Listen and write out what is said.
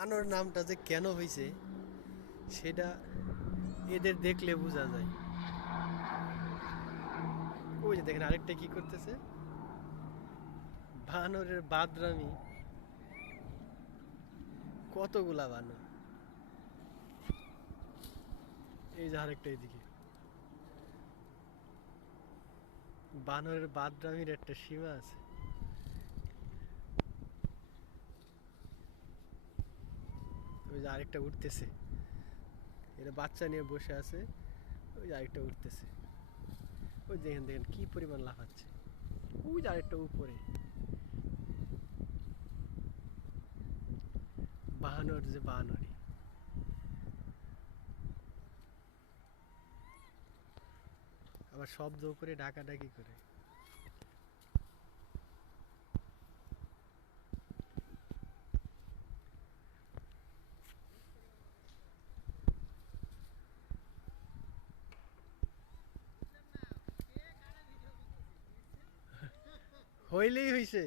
বানর নামটা যে কেন হয়েছে সেটা এদের দেখলে বোঝা যায়। ওই যে দেখেন আরেকটা কি করতেছে, বানরের বাদরামি, কতগুলা বানর। এই যে আরেকটা এদিকে, বানরের বাদরামির একটা সীমা আছে। ওই যে আরেকটা উঠতেছে, এরা বাচ্চা নিয়ে বসে আছে। ওই যে আরেকটা উঠতেছে, ওই দেখেন দেখেন কি পরিমাণ লাফাচ্ছে। ওই যে আরেকটা উপরে, বানর যে বানরই। আবার শব্দ করে ডাকাডাকি করে। হইলেই হইছে।